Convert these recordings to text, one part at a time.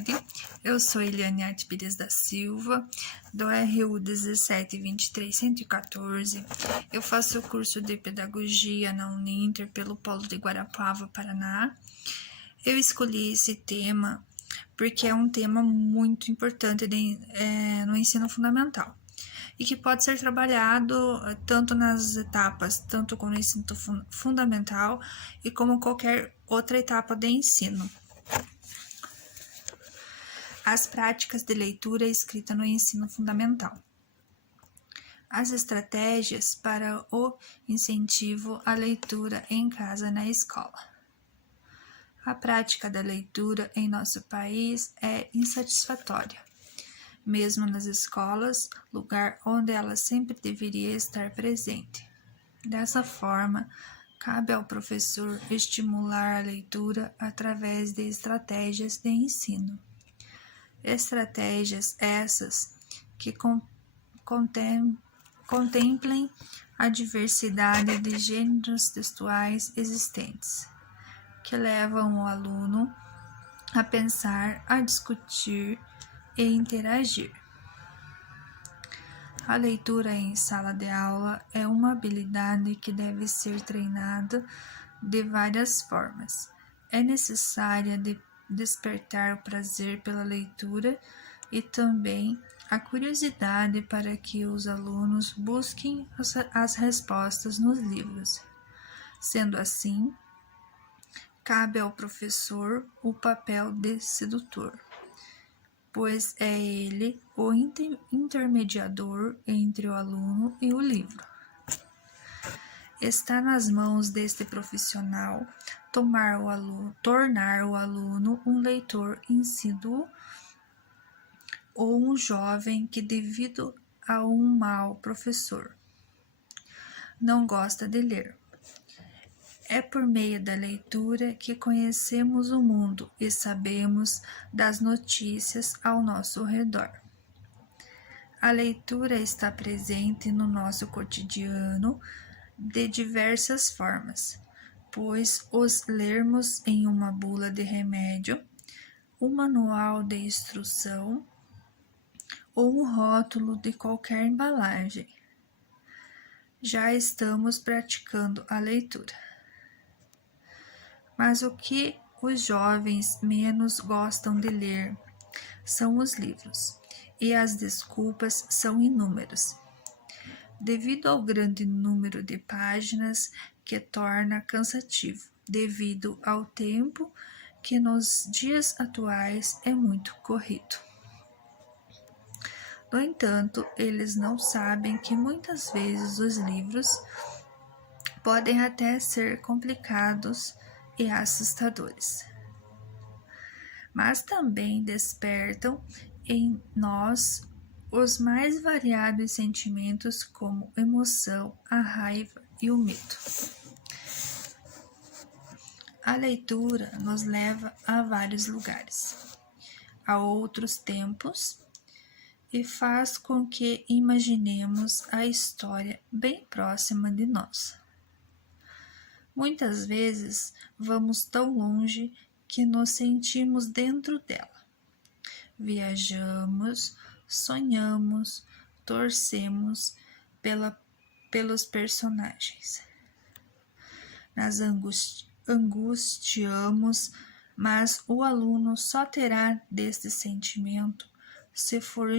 tarde. Eu sou Eliane Arte Pires da Silva, do RU 1723114. Eu faço o curso de Pedagogia na Uninter pelo Polo de Guarapuava, Paraná. Eu escolhi esse tema porque é um tema muito importante no ensino fundamental e que pode ser trabalhado tanto nas etapas, tanto com o ensino fundamental e como qualquer outra etapa de ensino. As práticas de leitura e escrita no ensino fundamental. As estratégias para o incentivo à leitura em casa na escola. A prática da leitura em nosso país é insatisfatória, mesmo nas escolas, lugar onde ela sempre deveria estar presente. Dessa forma, cabe ao professor estimular a leitura através de estratégias de ensino. Estratégias essas que contemplem a diversidade de gêneros textuais existentes, que levam o aluno a pensar, a discutir e interagir. A leitura em sala de aula é uma habilidade que deve ser treinada de várias formas. É necessária despertar o prazer pela leitura e também a curiosidade para que os alunos busquem as respostas nos livros. Sendo assim, cabe ao professor o papel de sedutor, pois é ele o intermediador entre o aluno e o livro. Está nas mãos deste profissional tornar o aluno um leitor insíduo ou um jovem que, devido a um mau professor, não gosta de ler. É por meio da leitura que conhecemos o mundo e sabemos das notícias ao nosso redor. A leitura está presente no nosso cotidiano de diversas formas, pois os lermos em uma bula de remédio, um manual de instrução ou um rótulo de qualquer embalagem. Já estamos praticando a leitura. Mas o que os jovens menos gostam de ler são os livros, e as desculpas são inúmeras. Devido ao grande número de páginas que torna cansativo, devido ao tempo que nos dias atuais é muito corrido. No entanto, eles não sabem que muitas vezes os livros podem até ser complicados e assustadores, mas também despertam em nós os mais variados sentimentos como emoção, a raiva e o medo. A leitura nos leva a vários lugares, a outros tempos, e faz com que imaginemos a história bem próxima de nós. Muitas vezes vamos tão longe que nos sentimos dentro dela. Viajamos, sonhamos, torcemos pelos personagens. Nos angustiamos, mas o aluno só terá deste sentimento se for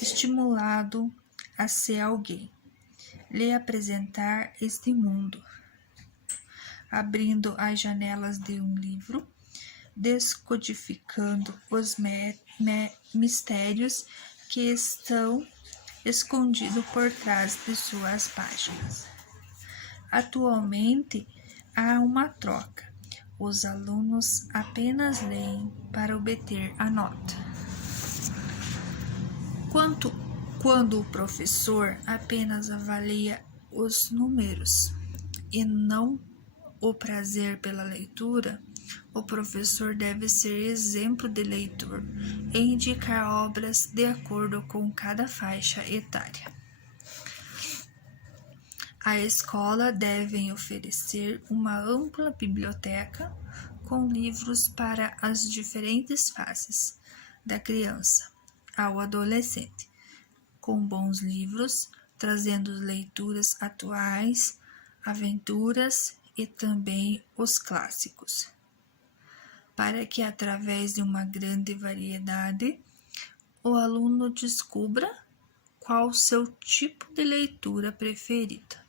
estimulado a ser alguém, lhe apresentar este mundo, abrindo as janelas de um livro, descodificando os mistérios que estão escondidos por trás de suas páginas. Atualmente, há uma troca. Os alunos apenas leem para obter a nota. Quando o professor apenas avalia os números e não o prazer pela leitura, o professor deve ser exemplo de leitor e indicar obras de acordo com cada faixa etária. A escola deve oferecer uma ampla biblioteca com livros para as diferentes fases da criança ao adolescente, com bons livros, trazendo leituras atuais, aventuras e também os clássicos, para que através de uma grande variedade o aluno descubra qual o seu tipo de leitura preferida,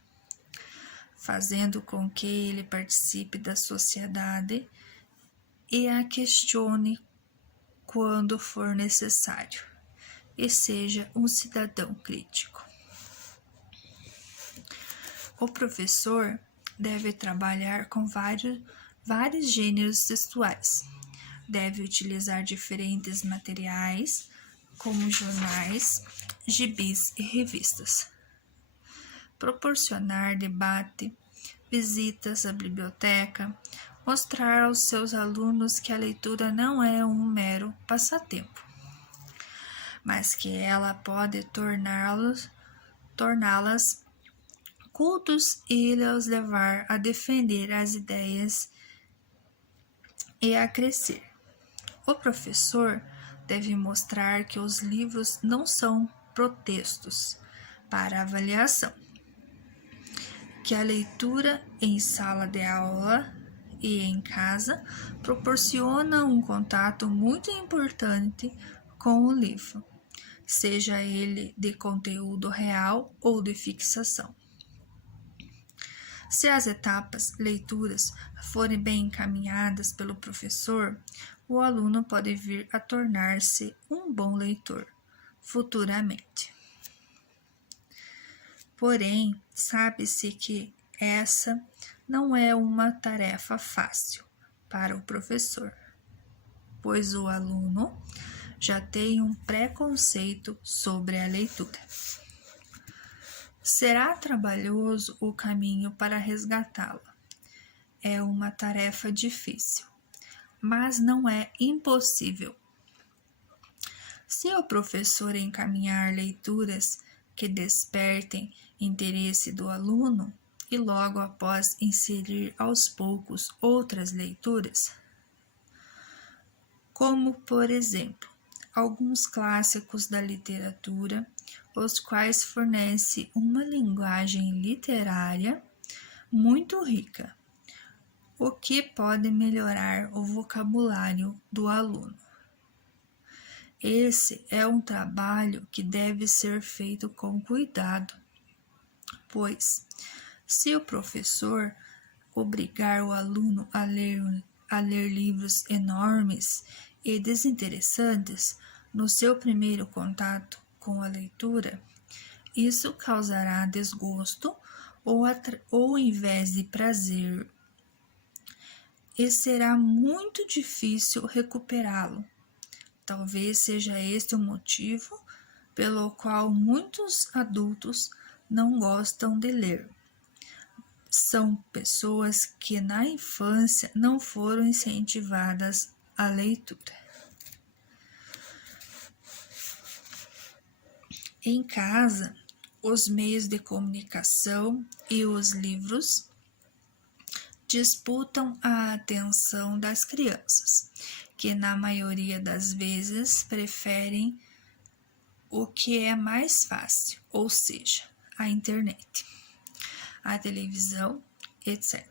fazendo com que ele participe da sociedade e a questione quando for necessário, e seja um cidadão crítico. O professor deve trabalhar com vários gêneros textuais, deve utilizar diferentes materiais, como jornais, gibis e revistas, proporcionar debate, visitas à biblioteca, mostrar aos seus alunos que a leitura não é um mero passatempo, mas que ela pode torná-las cultos e os levar a defender as ideias e a crescer. O professor deve mostrar que os livros não são pretextos para avaliação, que a leitura em sala de aula e em casa proporciona um contato muito importante com o livro, seja ele de conteúdo real ou de fixação. Se as etapas leituras forem bem encaminhadas pelo professor, o aluno pode vir a tornar-se um bom leitor futuramente. Porém, sabe-se que essa não é uma tarefa fácil para o professor, pois o aluno já tem um preconceito sobre a leitura. Será trabalhoso o caminho para resgatá-la. É uma tarefa difícil, mas não é impossível. Se o professor encaminhar leituras que despertem interesse do aluno e logo após inserir aos poucos outras leituras, como, por exemplo, alguns clássicos da literatura, os quais fornecem uma linguagem literária muito rica, o que pode melhorar o vocabulário do aluno. Esse é um trabalho que deve ser feito com cuidado, pois, se o professor obrigar o aluno a ler livros enormes e desinteressantes no seu primeiro contato com a leitura, isso causará desgosto ou em vez de prazer, e será muito difícil recuperá-lo. Talvez seja este o motivo pelo qual muitos adultos não gostam de ler. São pessoas que na infância não foram incentivadas à leitura. Em casa, os meios de comunicação e os livros disputam a atenção das crianças, que na maioria das vezes preferem o que é mais fácil, ou seja, a internet, a televisão, etc.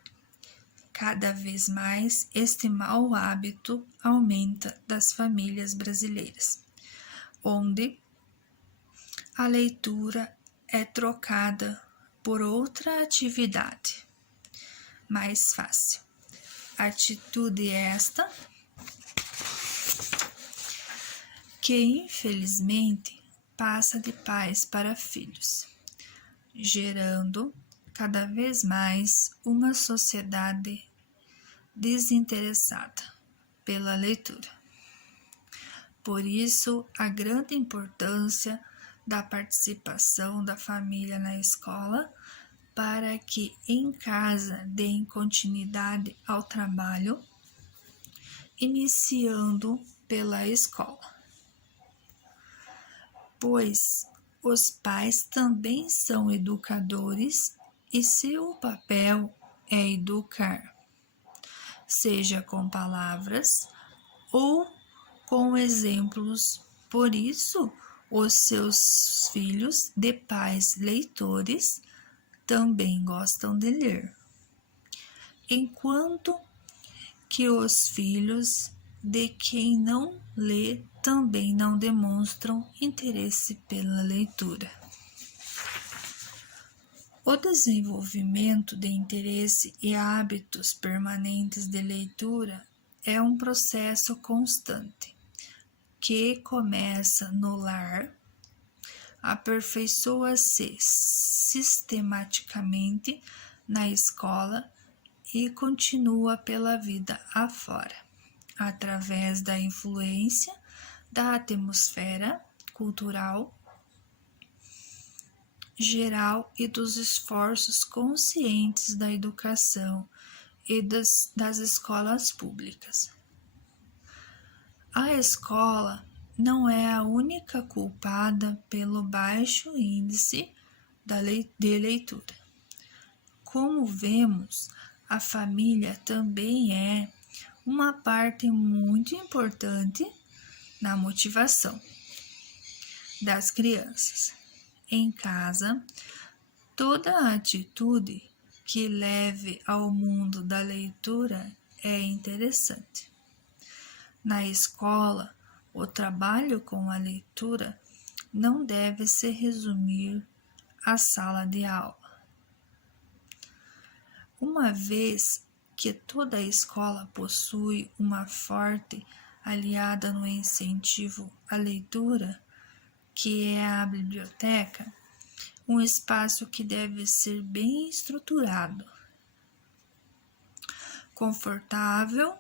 Cada vez mais este mau hábito aumenta das famílias brasileiras, onde a leitura é trocada por outra atividade mais fácil. Atitude esta que, infelizmente, passa de pais para filhos, gerando cada vez mais uma sociedade desinteressada pela leitura. Por isso, a grande importância da participação da família na escola para que em casa deem continuidade ao trabalho, iniciando pela escola, pois os pais também são educadores e seu papel é educar, seja com palavras ou com exemplos. Por isso, os seus filhos de pais leitores também gostam de ler, enquanto que os filhos de quem não lê também não demonstram interesse pela leitura. O desenvolvimento de interesse e hábitos permanentes de leitura é um processo constante que começa no lar, aperfeiçoa-se sistematicamente na escola e continua pela vida afora, através da influência da atmosfera cultural geral e dos esforços conscientes da educação e das escolas públicas. A escola não é a única culpada pelo baixo índice de leitura. Como vemos, a família também é uma parte muito importante na motivação das crianças. Em casa, toda atitude que leve ao mundo da leitura é interessante. Na escola, o trabalho com a leitura não deve se resumir à sala de aula. Uma vez que toda a escola possui uma forte aliada no incentivo à leitura, que é a biblioteca, um espaço que deve ser bem estruturado, confortável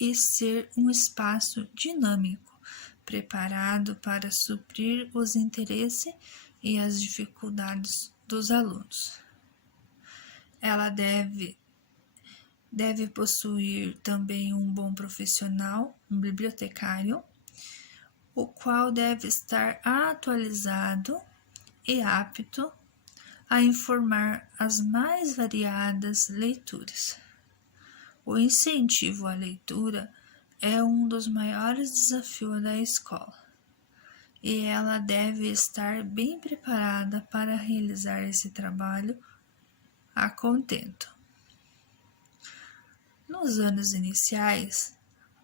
e ser um espaço dinâmico, preparado para suprir os interesses e as dificuldades dos alunos. Ela deve possuir também um bom profissional, um bibliotecário, o qual deve estar atualizado e apto a informar as mais variadas leituras. O incentivo à leitura é um dos maiores desafios da escola, e ela deve estar bem preparada para realizar esse trabalho a contento. Nos anos iniciais,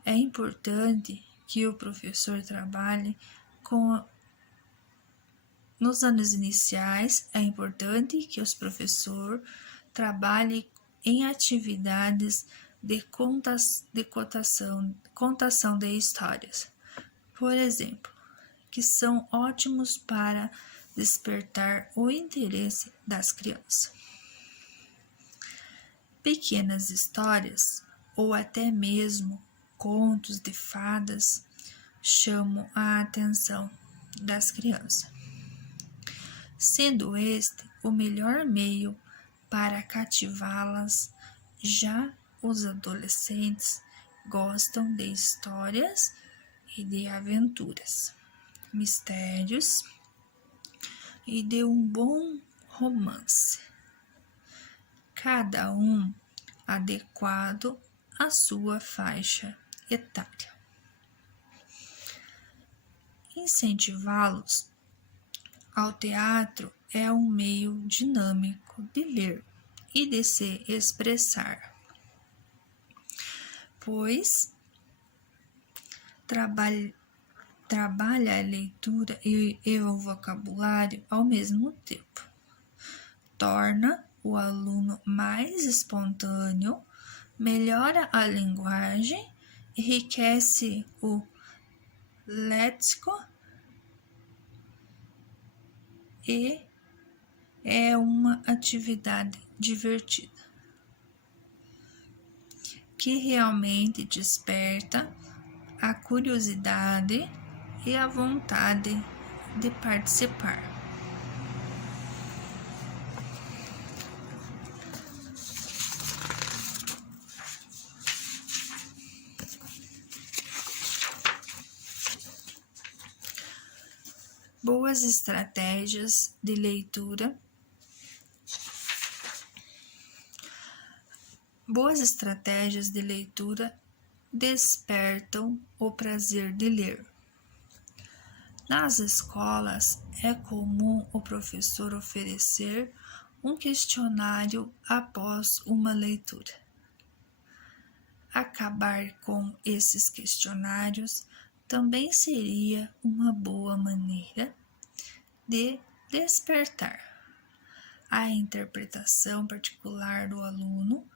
é importante que o professor trabalhe com em atividades de contação de histórias, por exemplo, que são ótimos para despertar o interesse das crianças. Pequenas histórias ou até mesmo contos de fadas chamam a atenção das crianças, sendo este o melhor meio para cativá-las. Já os adolescentes gostam de histórias e de aventuras, mistérios e de um bom romance, cada um adequado à sua faixa etária. Incentivá-los ao teatro é um meio dinâmico de ler e de se expressar, pois trabalha a leitura e o vocabulário ao mesmo tempo. Torna o aluno mais espontâneo, melhora a linguagem, enriquece o léxico e é uma atividade divertida que realmente desperta a curiosidade e a vontade de participar. Boas estratégias de leitura Boas estratégias de leitura despertam o prazer de ler. Nas escolas, é comum o professor oferecer um questionário após uma leitura. Acabar com esses questionários também seria uma boa maneira de despertar a interpretação particular do aluno,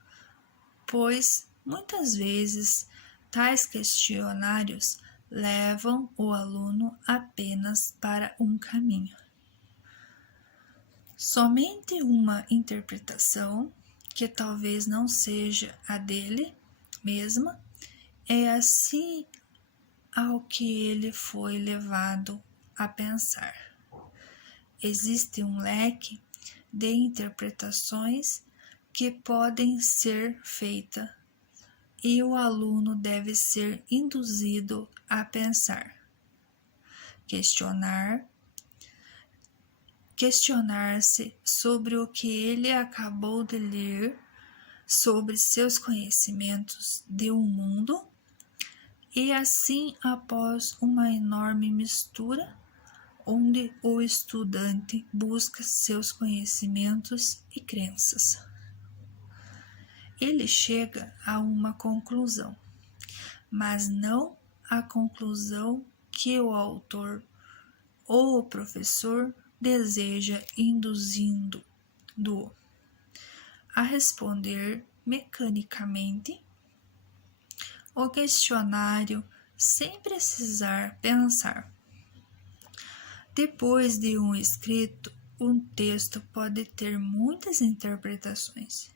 pois muitas vezes tais questionários levam o aluno apenas para um caminho. Somente uma interpretação, que talvez não seja a dele mesma, é assim ao que ele foi levado a pensar. Existe um leque de interpretações que podem ser feitas e o aluno deve ser induzido a pensar, questionar-se sobre o que ele acabou de ler, sobre seus conhecimentos de um mundo, e assim, após uma enorme mistura, onde o estudante busca seus conhecimentos e crenças, ele chega a uma conclusão, mas não a conclusão que o autor ou o professor deseja, induzindo-o a responder mecanicamente o questionário sem precisar pensar. Depois de um escrito, um texto pode ter muitas interpretações,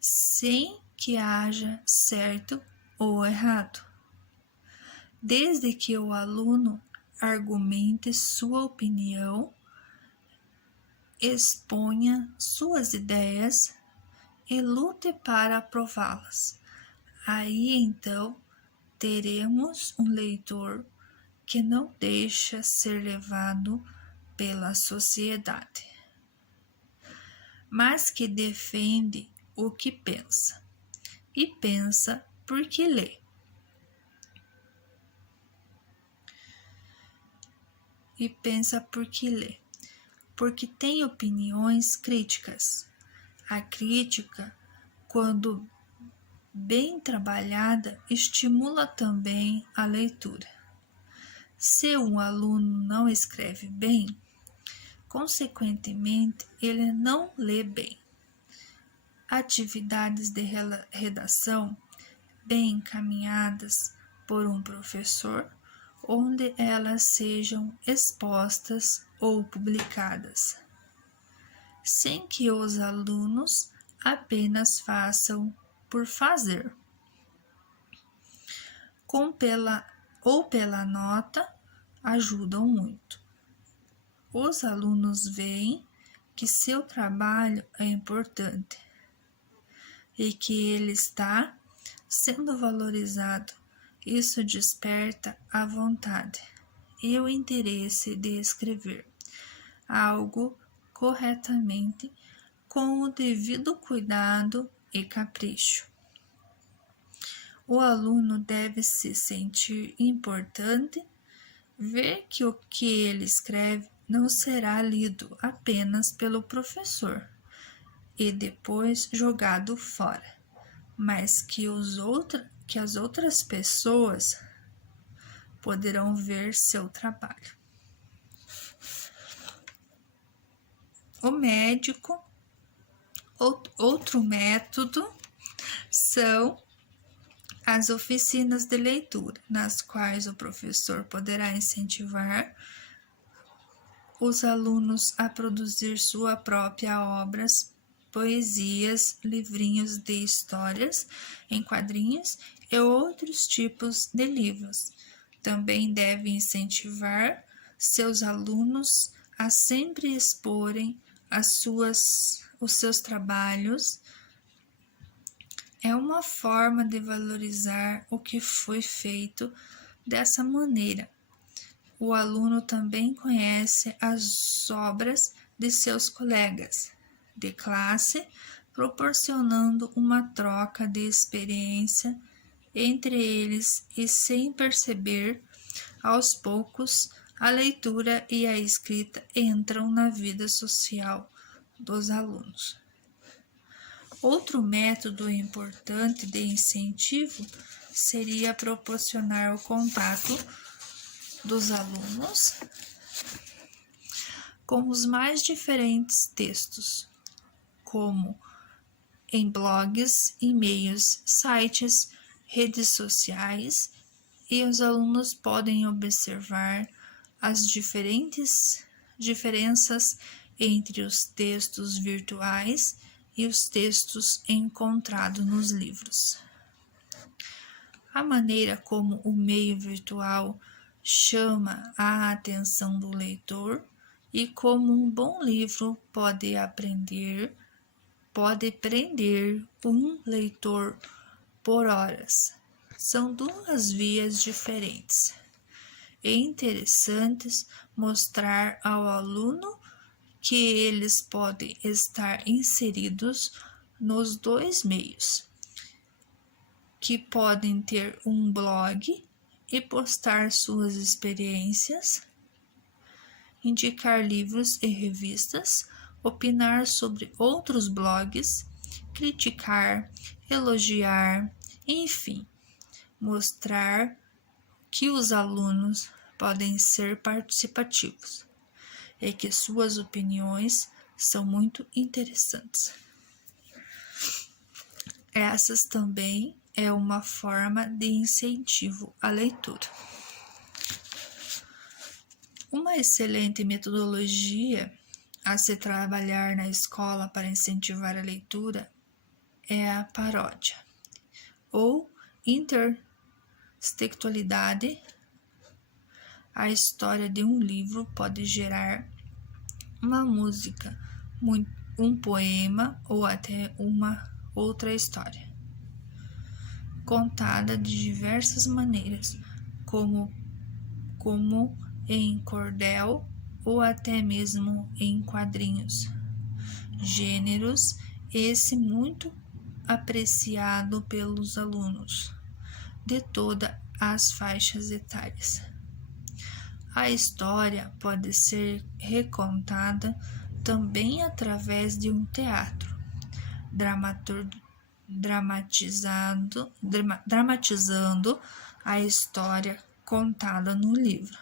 sem que haja certo ou errado, desde que o aluno argumente sua opinião, exponha suas ideias e lute para aprová-las. Aí então teremos um leitor que não deixa ser levado pela sociedade, mas que defende o que pensa, e pensa porque lê. Porque tem opiniões críticas. A crítica, quando bem trabalhada, estimula também a leitura. Se um aluno não escreve bem, consequentemente, ele não lê bem. Atividades de redação bem encaminhadas por um professor, onde elas sejam expostas ou publicadas, sem que os alunos apenas façam por fazer, pela nota, ajudam muito. Os alunos veem que seu trabalho é importante e que ele está sendo valorizado. Isso desperta a vontade e o interesse de escrever algo corretamente, com o devido cuidado e capricho. O aluno deve se sentir importante, ver que o que ele escreve não será lido apenas pelo professor e depois jogado fora, mas que as outras pessoas poderão ver seu trabalho. Outro método são as oficinas de leitura, nas quais o professor poderá incentivar os alunos a produzir sua própria obras, poesias, livrinhos de histórias em quadrinhos e outros tipos de livros. Também deve incentivar seus alunos a sempre exporem os seus trabalhos. É uma forma de valorizar o que foi feito dessa maneira. O aluno também conhece as obras de seus colegas de classe, proporcionando uma troca de experiência entre eles e, sem perceber, aos poucos, a leitura e a escrita entram na vida social dos alunos. Outro método importante de incentivo seria proporcionar o contato dos alunos com os mais diferentes textos, como em blogs, e-mails, sites, redes sociais, e os alunos podem observar as diferenças entre os textos virtuais e os textos encontrados nos livros. A maneira como o meio virtual chama a atenção do leitor e como um bom livro pode prender um leitor por horas. São duas vias diferentes. É interessante mostrar ao aluno que eles podem estar inseridos nos dois meios, que podem ter um blog e postar suas experiências, indicar livros e revistas, opinar sobre outros blogs, criticar, elogiar, enfim, mostrar que os alunos podem ser participativos e que suas opiniões são muito interessantes. Essas também é uma forma de incentivo à leitura. Uma excelente metodologia a se trabalhar na escola para incentivar a leitura é a paródia ou intertextualidade. A história de um livro pode gerar uma música, um poema ou até uma outra história, contada de diversas maneiras, como em cordel ou até mesmo em quadrinhos. Gêneros esse muito apreciado pelos alunos de todas as faixas etárias. A história pode ser recontada também através de um teatro, dramatizando a história contada no livro.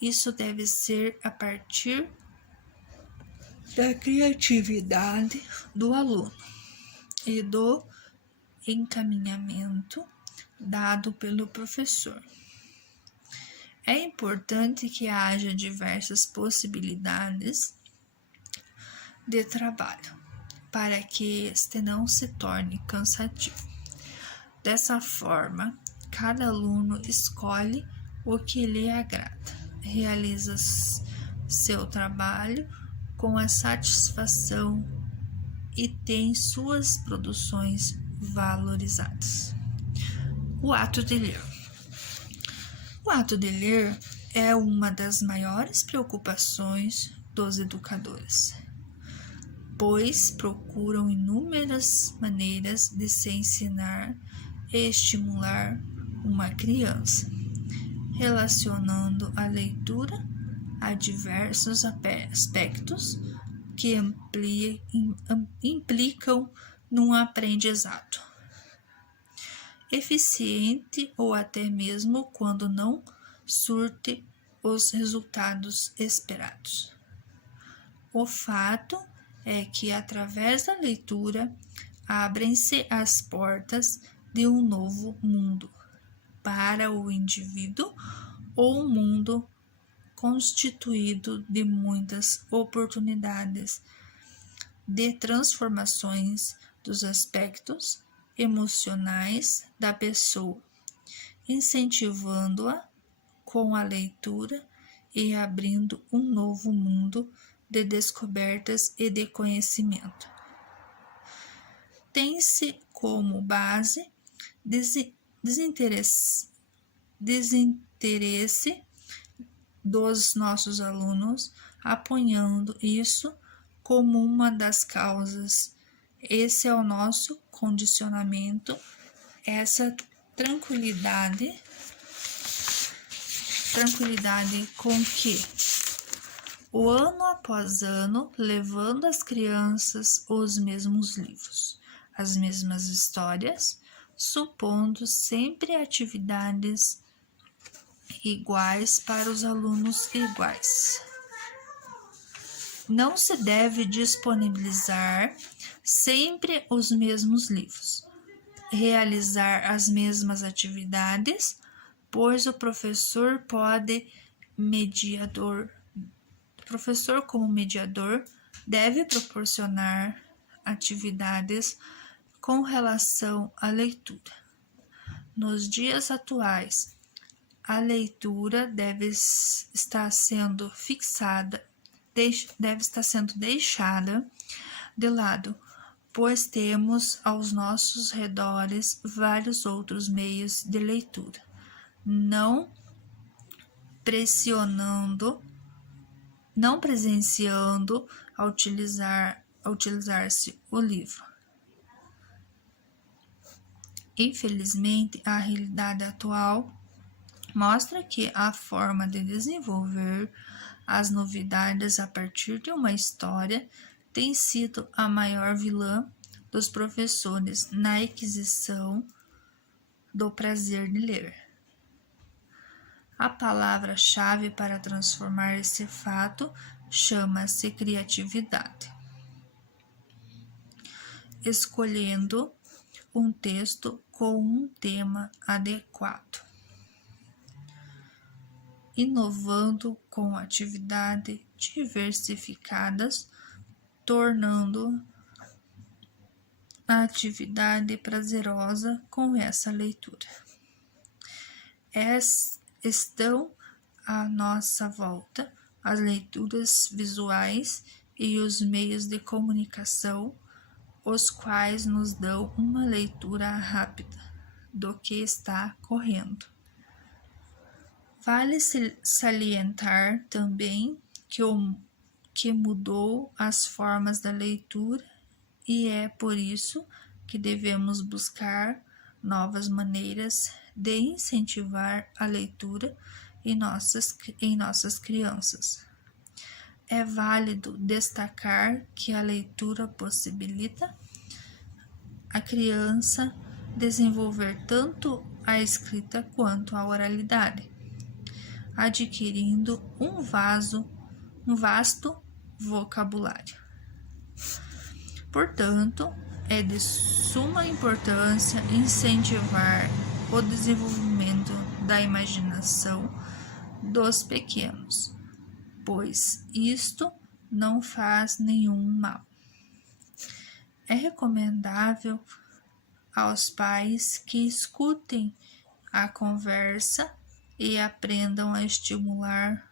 Isso deve ser a partir da criatividade do aluno e do encaminhamento dado pelo professor. É importante que haja diversas possibilidades de trabalho para que este não se torne cansativo. Dessa forma, cada aluno escolhe o que lhe agrada, realiza seu trabalho com a satisfação e tem suas produções valorizadas. O ato de ler. O ato de ler é uma das maiores preocupações dos educadores, pois procuram inúmeras maneiras de se ensinar e estimular uma criança, relacionando a leitura a diversos aspectos que implicam num aprendizado eficiente ou até mesmo quando não surte os resultados esperados. O fato é que através da leitura abrem-se as portas de um novo mundo para o indivíduo ou um mundo constituído de muitas oportunidades de transformações dos aspectos emocionais da pessoa, incentivando-a com a leitura e abrindo um novo mundo de descobertas e de conhecimento. Tem-se como base desinteresse dos nossos alunos, apoiando isso como uma das causas Esse é o nosso condicionamento, essa tranquilidade com que o ano após ano, levando às crianças os mesmos livros, as mesmas histórias, supondo sempre atividades iguais para os alunos iguais. Não se deve disponibilizar sempre os mesmos livros, realizar as mesmas atividades, pois o professor como mediador, deve proporcionar atividades com relação à leitura. Nos dias atuais, a leitura deve estar sendo deixada de lado, pois temos aos nossos redores vários outros meios de leitura, não presenciando a utilizar-se o livro. Infelizmente, a realidade atual mostra que a forma de desenvolver as novidades a partir de uma história tem sido a maior vilã dos professores na aquisição do prazer de ler. A palavra-chave para transformar esse fato chama-se criatividade. Escolhendo um texto com um tema adequado. Inovando com atividades diversificadas, tornando a atividade prazerosa com essa leitura. Estão à nossa volta as leituras visuais e os meios de comunicação, os quais nos dão uma leitura rápida do que está correndo. Vale salientar também que mudou as formas da leitura e é por isso que devemos buscar novas maneiras de incentivar a leitura em nossas crianças. É válido destacar que a leitura possibilita a criança desenvolver tanto a escrita quanto a oralidade, adquirindo um vasto vocabulário. Portanto, é de suma importância incentivar o desenvolvimento da imaginação dos pequenos, pois isto não faz nenhum mal. É recomendável aos pais que escutem a conversa e aprendam a estimar